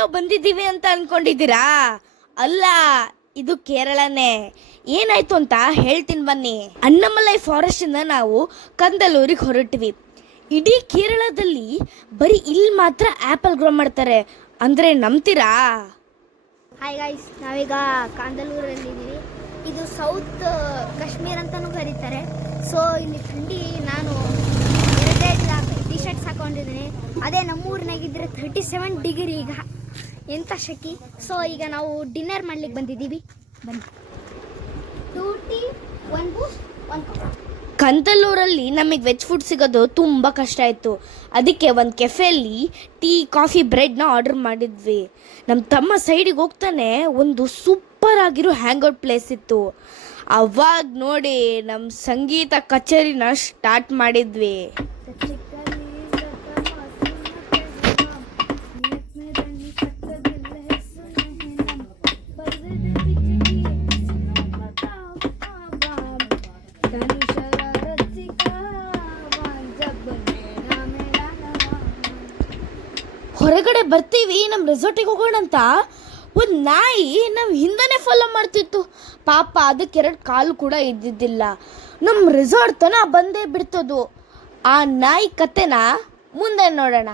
ನಾವೆಲ್ಲೋ ಬಂದಿದ್ದೀವಿ ಅಂತ ಅನ್ಕೊಂಡಿದ್ದೀರಾ? ಅಲ್ಲ, ಇದು ಕೇರಳನೇ. ಏನಾಯ್ತು ಅಂತ ಹೇಳ್ತೀನಿ ಬನ್ನಿ. ಅನ್ನಮಲೈ ಫಾರೆಸ್ಟ್ ಇಂದ ನಾವು ಕಂದಲೂರಿಗೆ ಹೊರಟ್ವಿ. ಇಡೀ ಕೇರಳದಲ್ಲಿ ಬರೀ ಇಲ್ಲಿ ಮಾತ್ರ ಆ್ಯಪಲ್ ಗ್ರೋ ಮಾಡ್ತಾರೆ ಅಂದರೆ ನಂಬ್ತೀರಾ? ಹಾಯ್ ಗೈಸ್, ನಾವೀಗ ಕಾಂದಲೂರಲ್ಲಿದ್ದೀವಿ. ಇದು ಸೌತ್ ಕಾಶ್ಮೀರ್ ಅಂತಲೂ ಕರೀತಾರೆ. ಸೊ ಇಲ್ಲಿ ಥಂಡಿ, ನಾನು ಎರಡೇ ಟಿ ಶರ್ಟ್ಸ್ ಹಾಕೊಂಡಿದ್ದೀನಿ. ಅದೇ ನಮ್ಮೂರಿನಾಗಿದ್ದರೆ 37 ಡಿಗ್ರಿ ಈಗ, ಎಂಥ ಶೆಕೆ. ಸೊ ಈಗ ನಾವು ಡಿನ್ನರ್ ಮಾಡ್ಲಿಕ್ಕೆ ಬಂದಿದ್ದೀವಿ. ಬನ್ನಿ. 2 ಟೀ 1 ಬೂಸ್ಟ್ 1 ಕಾಫಿ. ಕಂದಲೂರಲ್ಲಿ ನಮಗೆ ವೆಜ್ ಫುಡ್ ಸಿಗೋದು ತುಂಬ ಕಷ್ಟ ಆಯಿತು. ಅದಕ್ಕೆ ಒಂದು ಕೆಫೆಯಲ್ಲಿ ಟೀ, ಕಾಫಿ, ಬ್ರೆಡ್ನ ಆರ್ಡರ್ ಮಾಡಿದ್ವಿ. ನಮ್ಮ ತಮ್ಮ ಸೈಡಿಗೆ ಹೋಗ್ತಾನೆ ಒಂದು ಸೂಪರ್ ಆಗಿರೋ ಹ್ಯಾಂಗ್ಔಟ್ ಪ್ಲೇಸ್ ಇತ್ತು. ಅವಾಗ ನೋಡಿ ನಮ್ಮ ಸಂಗೀತ ಕಚೇರಿನ ಸ್ಟಾರ್ಟ್ ಮಾಡಿದ್ವಿ. ಹೊರಗಡೆ ಬರ್ತೀವಿ, ನಮ್ಮ ರೆಸಾರ್ಟಿಗೆ ಹೋಗೋಣ ಅಂತ ಒಂದು ನಾಯಿ ನಮ್ಮ ಹಿಂದೆನೇ ಫಾಲೋ ಮಾಡ್ತಿತ್ತು. ಪಾಪ ಅದಕ್ಕೆ 2 ಕಾಲು ಕೂಡ ಇದ್ದಿದ್ದಿಲ್ಲ. ನಮ್ಮ ರೆಸಾರ್ಟ್ ತನಕ ಬಂದೇ ಬಿಡ್ತದು. ಆ ನಾಯಿ ಕತೆನ ಮುಂದೆ ನೋಡೋಣ.